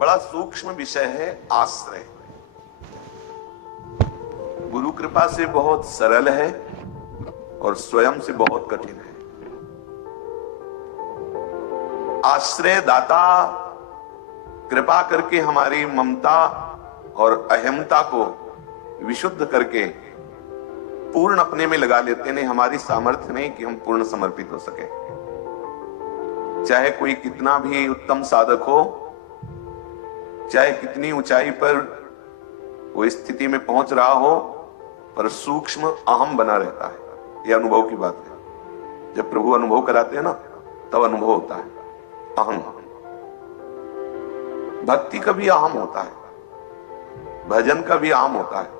बड़ा सूक्ष्म विषय है आश्रय। गुरु कृपा से बहुत सरल है और स्वयं से बहुत कठिन है। आश्रय दाता कृपा करके हमारी ममता और अहमता को विशुद्ध करके पूर्ण अपने में लगा लेते हैं। हमारी सामर्थ्य नहीं कि हम पूर्ण समर्पित हो सके। चाहे कोई कितना भी उत्तम साधक हो, चाहे कितनी ऊंचाई पर वो स्थिति में पहुंच रहा हो, पर सूक्ष्म अहम बना रहता है। यह अनुभव की बात है। जब प्रभु अनुभव कराते हैं ना, तब अनुभव होता है अहम। भक्ति का भी अहम होता है, भजन का भी अहम होता है,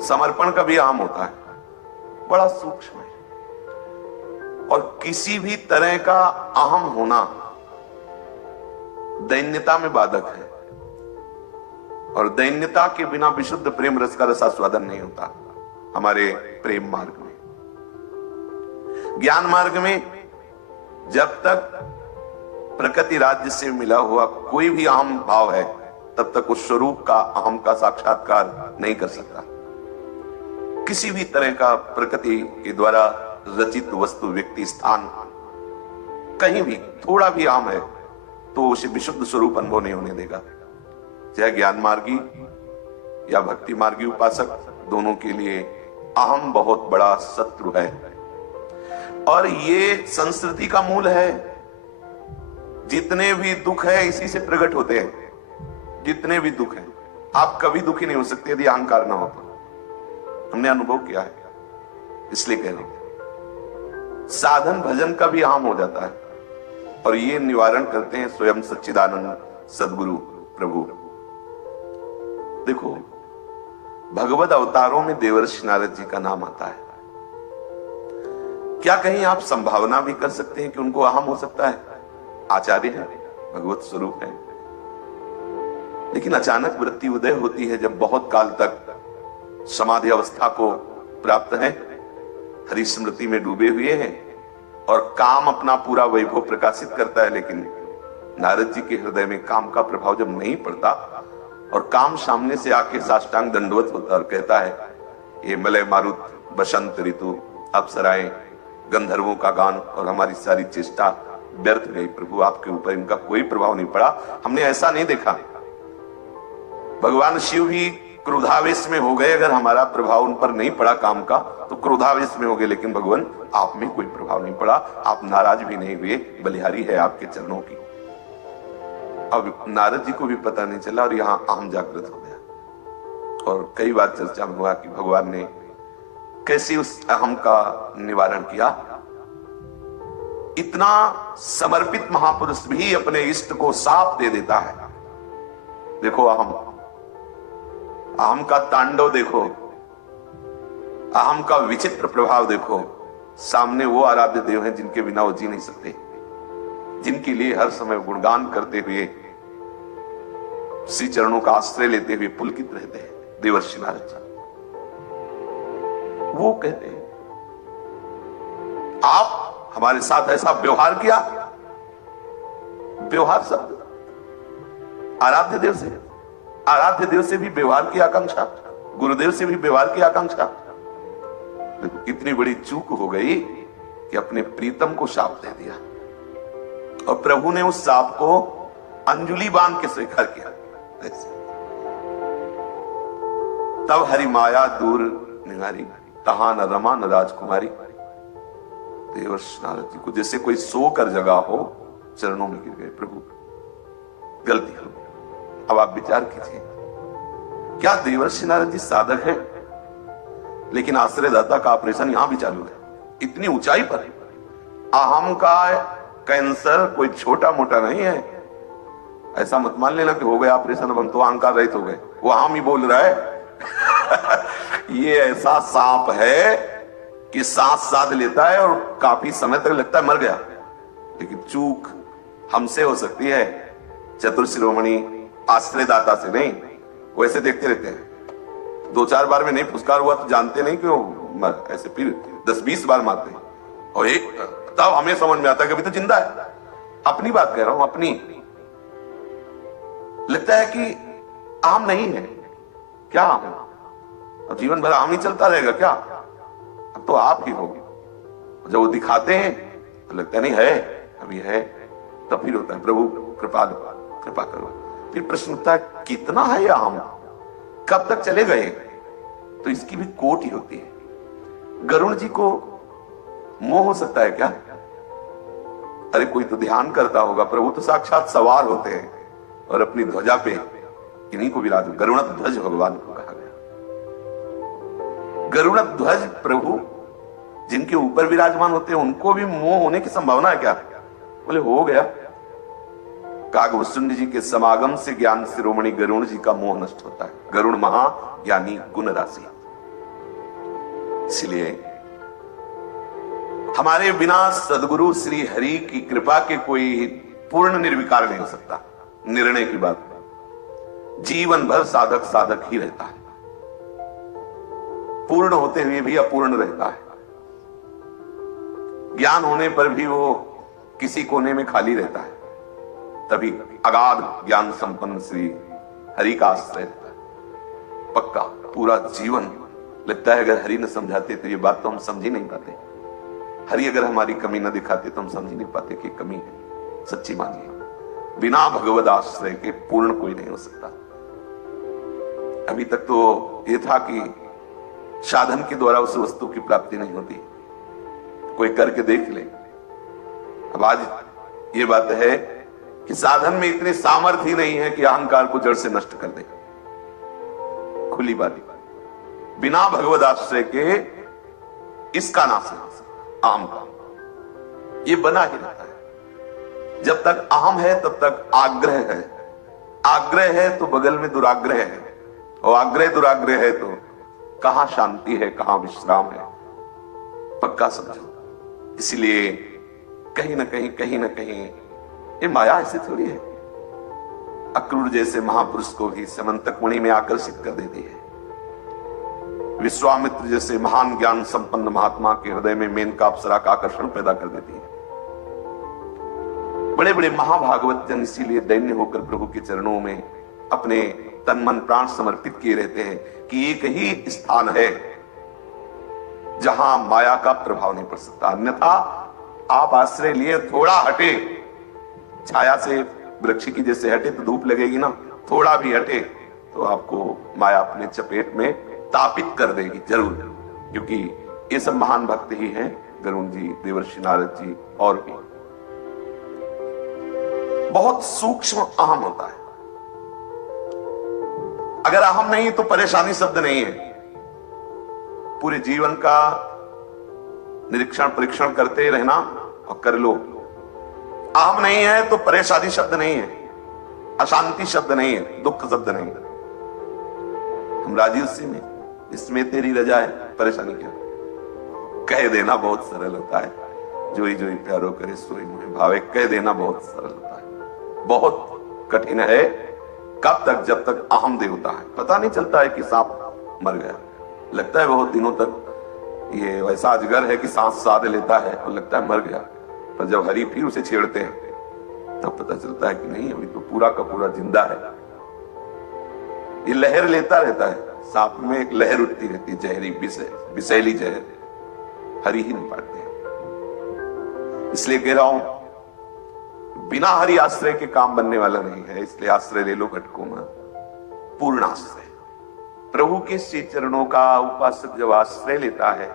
समर्पण का भी अहम होता है। बड़ा सूक्ष्म है। और किसी भी तरह का अहम होना दैन्यता में बाधक है, और दैन्यता के बिना विशुद्ध प्रेम रस का रसास्वादन नहीं होता। हमारे प्रेम मार्ग में, ज्ञान मार्ग में जब तक प्रकृति राज्य से मिला हुआ कोई भी अहम भाव है, तब तक उस स्वरूप का अहम का साक्षात्कार नहीं कर सकता। किसी भी तरह का प्रकृति के द्वारा रचित वस्तु, व्यक्ति, स्थान, कहीं भी थोड़ा भी अहम है तो उसे विशुद्ध स्वरूप अनुभव नहीं होने देगा। चाहे ज्ञान मार्गी या भक्ति मार्गी उपासक, दोनों के लिए अहम बहुत बड़ा शत्रु है। और ये संस्कृति का मूल है। जितने भी दुख है इसी से प्रकट होते हैं। जितने भी दुख हैं, आप कभी दुखी नहीं हो सकते यदि अहंकार ना हो तो। हमने अनुभव किया है, इसलिए कह रहे हैं। साधन भजन का भी अहम हो जाता है, और ये निवारण करते हैं स्वयं सच्चिदानंद सदगुरु प्रभु। देखो, भगवत अवतारों में देवर्षि नारद जी का नाम आता है। क्या कहीं आप संभावना भी कर सकते हैं कि उनको अहम हो सकता है? आचार्य है, भगवत स्वरूप है, लेकिन अचानक वृत्ति उदय होती है जब बहुत काल तक समाधि अवस्था को प्राप्त है, हरि स्मृति में डूबे हुए हैं, और काम अपना पूरा वैभव प्रकाशित करता है। लेकिन नारद जी के हृदय में काम का प्रभाव जब नहीं पड़ता, और काम सामने से आके साष्टांग दंडवत होता और कहता है, ये मलय मारुत, बसंत ऋतु, अप्सराएं, गंधर्वों का गान और हमारी सारी चेष्टा व्यर्थ गई। प्रभु, आपके ऊपर इनका कोई प्रभाव नहीं पड़ा। हमने ऐसा नहीं देखा। भगवान शिव भी क्रोधावेश में हो गए। अगर हमारा प्रभाव उन पर नहीं पड़ा काम का, तो क्रोधावेश में हो गए। लेकिन भगवान, आप में कोई प्रभाव नहीं पड़ा, आप नाराज भी नहीं हुए, बलिहारी है आपके चरणों की। अब नारद जी को भी पता नहीं चला, और यहां अहम जागृत हो गया। और कई बार चर्चा में हुआ कि भगवान ने कैसे उस अहम का निवारण किया। इतना समर्पित महापुरुष भी अपने इष्ट को साफ दे देता है। देखो, अहम का तांडव देखो, अहम का विचित्र प्रभाव देखो। सामने वो आराध्य देव हैं जिनके बिना वो जी नहीं सकते, जिनके लिए हर समय गुणगान करते हुए, श्री चरणों का आश्रय लेते हुए पुलकित रहते हैं देवर्षि नारद जी। वो कहते हैं, आप हमारे साथ ऐसा व्यवहार किया। व्यवहार शब्द आराध्य देव से, आराध्य देव से भी व्यवहार की आकांक्षा, गुरुदेव से भी व्यवहार की आकांक्षा। देखो, कितनी बड़ी चूक हो गई कि अपने प्रीतम को शाप दे दिया, और प्रभु ने उस शाप को अंजुलि बांध के स्वीकार किया। तब हरि माया दूर निहारी, तहा न रमा न राजकुमारी। देवर्षि नारद जी को जैसे कोई सो कर जगा हो, चरणों में गिर गए। प्रभु, गलती हो गई। अब आप विचार कीजिए, क्या देवर्षि नारद जी साधक हैं, लेकिन आश्रयदाता का ऑपरेशन यहां भी चालू है, इतनी ऊंचाई पर। अहम का कैंसर कोई छोटा मोटा नहीं है। ऐसा मत मान लेना कि हो गया ऑपरेशन, अब हम तो अहंकार रहित हो गए। वो हम ही बोल रहा है। ये ऐसा सांप है कि सांस साध लेता है और काफी समय तक लगता है मर गया। लेकिन चूक हमसे हो सकती है, चतुर शिरोमणि आश्रयदाता से नहीं। वैसे देखते रहते हैं, 2-4 बार में नहीं पुरस्कार हुआ तो जानते नहीं क्यों मर, ऐसे फिर 10-20 बार मारते हैं, और एक तब हमें समझ में आता है कि अभी तो जिंदा है। अपनी बात कह रहा हूं, अपनी। लगता है कि आम नहीं है। क्या आम? अब जीवन भर आम ही चलता रहेगा क्या? अब तो आप ही हो। जब वो दिखाते हैं तो लगता नहीं है, अभी है, तब फिर होता है प्रभु कृपा कृपा करो। फिर प्रश्न उठता है कितना है यह आम, कब तक चले गए? तो इसकी भी कोट ही होती है। गरुड़ जी को मोह हो सकता है क्या? अरे कोई तो ध्यान करता होगा, प्रभु तो साक्षात सवार होते हैं और अपनी ध्वजा पे इन्हीं को विराज, गरुड़ ध्वज भगवान को कहा गया। गरुड़ ध्वज प्रभु जिनके ऊपर विराजमान होते हैं उनको भी मोह होने की संभावना है क्या? बोले हो गया। कागभूषुंड जी के समागम से ज्ञान शिरोमणि गरुड़ जी का मोह नष्ट होता है। गरुड़ महा ज्ञानी गुण राशि। इसलिए हमारे बिना सदगुरु श्री हरि की कृपा के कोई पूर्ण निर्विकार नहीं हो सकता। निर्णय की बात, जीवन भर साधक साधक ही रहता है, पूर्ण होते हुए भी अपूर्ण रहता है। ज्ञान होने पर भी वो किसी कोने में खाली रहता है। तभी अगाध ज्ञान संपन्न श्री हरि का आश्रय रहता है पक्का। पूरा जीवन लगता है अगर हरि न समझाते तो ये बात तो हम समझ ही नहीं पाते। हरि अगर हमारी कमी न दिखाते तो हम समझ ही नहीं पाते कि कमी है। सच्ची मानिए, बिना भगवद आश्रय के पूर्ण कोई नहीं हो सकता। अभी तक तो ये था कि साधन के द्वारा उस वस्तु की प्राप्ति नहीं होती, कोई करके देख ले। अब आज ये बात है कि साधन में इतनी सामर्थ्य ही नहीं है कि अहंकार को जड़ से नष्ट कर दे। खुली बात, बिना भगवद आश्रय के इसका नाश है, आम का ये बना ही रहता है। जब तक अहम है तब तक आग्रह है, आग्रह है तो बगल में दुराग्रह है, और आग्रह दुराग्रह है तो कहां शांति है, कहां विश्राम है, पक्का समझो। इसलिए कहीं ना कहीं ये माया ऐसे थोड़ी है। अक्रूर जैसे महापुरुष को भी समंतक मणि में आकर्षित कर देती है। विश्वामित्र जैसे महान ज्ञान संपन्न महात्मा के हृदय में मेनका अप्सरा का आकर्षण पैदा कर देती है। बड़े बड़े महाभागवत जन इसीलिए दैन्य होकर प्रभु के चरणों में अपने तन मन प्राण समर्पित किए रहते हैं कि एक ही स्थान है जहां माया का प्रभाव नहीं पड़ सकता। अन्यथा आप आश्रय लिए थोड़ा हटे, छाया से वृक्ष की जैसे हटे तो धूप लगेगी ना, थोड़ा भी हटे तो आपको माया अपने चपेट में तापित कर देगी जरूर। क्योंकि ये सब महान भक्त ही हैं, गरुड़ जी, देवर्षि नारद जी और भी। बहुत सूक्ष्म अहम होता है। अगर अहम नहीं तो परेशानी शब्द नहीं है। पूरे जीवन का निरीक्षण परीक्षण करते रहना और कर लो। अहम नहीं है तो परेशानी शब्द नहीं है, अशांति शब्द नहीं है, दुख शब्द नहीं है। हम राजी उसी में, इसमें तेरी रजा है, परेशानी क्या? कह देना बहुत सरल होता है। जोई जोई प्यारो करे सोई मोहे भावे, कह देना बहुत सरल होता है। बहुत कठिन है। कब तक? जब तक अहम देवता है। पता नहीं चलता है कि सांप मर गया, लगता है बहुत दिनों तक ये वैसा अजगर है कि सांस साध लेता है और लगता है मर गया। पर जब हरि फिर उसे छेड़ते हैं तब पता चलता है कि नहीं, अभी तो पूरा का पूरा जिंदा है। ये लहर लेता रहता है। सांप में एक लहर उठती रहती है, जहरी विषैली जहर, हरि ही नहीं पाते। इसलिए कह रहा हूं, बिना हरि आश्रय के काम बनने वाला नहीं है। इसलिए आश्रय ले लो घटकों में, पूर्ण आश्रय। प्रभु के श्री चरणों का उपासक जब आश्रय लेता है,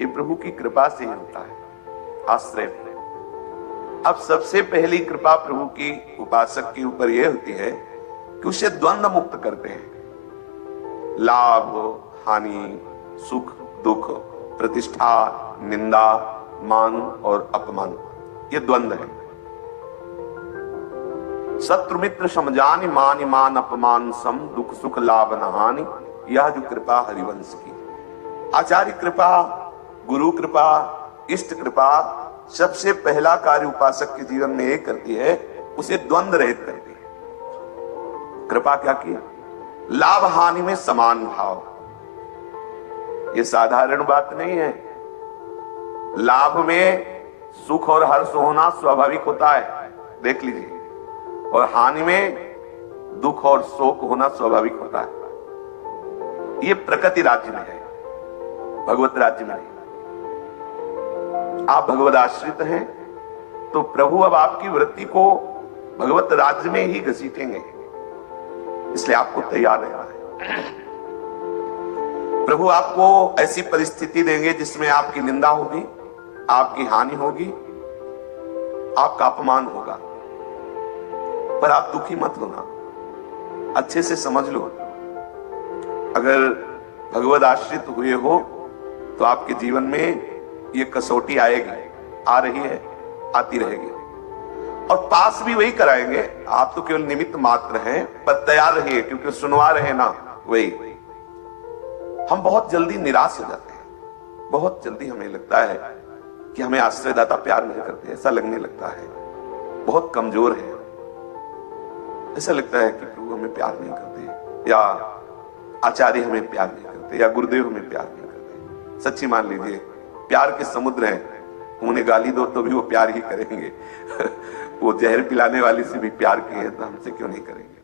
ये प्रभु की कृपा से ही होता है आश्रय। अब सबसे पहली कृपा प्रभु की उपासक के ऊपर यह होती है कि उसे द्वंद्व मुक्त करते हैं। लाभ हानि, सुख दुख, प्रतिष्ठा निंदा, मान और अपमान, ये द्वंद्व है। शत्रु मित्र समझानी, मान मान अपमान सम, दुख सुख लाभ न हानि, यह जो कृपा हरिवंश की। आचार्य कृपा, गुरु कृपा, इष्ट कृपा, सबसे पहला कार्य उपासक के जीवन में एक करती है, उसे द्वंद्व रहित करती है। कृपा क्या किया? लाभ हानि में समान भाव। यह साधारण बात नहीं है। लाभ में सुख और हर्ष होना स्वाभाविक होता है, देख लीजिए, और हानि में दुख और शोक होना स्वाभाविक होता है। ये प्रकृति राज्य में है, भगवत राज्य में नहीं। आप भगवत आश्रित हैं तो प्रभु अब आपकी वृत्ति को भगवत राज्य में ही घसीटेंगे, इसलिए आपको तैयार रहना है। प्रभु आपको ऐसी परिस्थिति देंगे जिसमें आपकी निंदा होगी, आपकी हानि होगी, आपका अपमान होगा, पर आप दुखी मत होना। अच्छे से समझ लो, अगर भगवत आश्रित हुए हो तो आपके जीवन में ये कसौटी आएगी, आ रही है, आती रहेगी, और पास भी वही कराएंगे। आप तो केवल निमित्त मात्र हैं, पर तैयार रहिए, क्योंकि सुनवा रहे ना वही। हम बहुत जल्दी निराश हो जाते हैं, बहुत जल्दी हमें लगता है कि हमें आश्रयदाता प्यार नहीं करते, ऐसा लगने लगता है, बहुत कमजोर है, ऐसा लगता है कि प्रभु हमें प्यार नहीं करते, या आचार्य हमें प्यार नहीं करते, या गुरुदेव हमें प्यार नहीं करते। सच्ची मान लीजिए, प्यार के समुद्र हैं, उन्हें गाली दो तो भी वो प्यार ही करेंगे। वो जहर पिलाने वाली से भी प्यार किए तो हमसे क्यों नहीं करेंगे।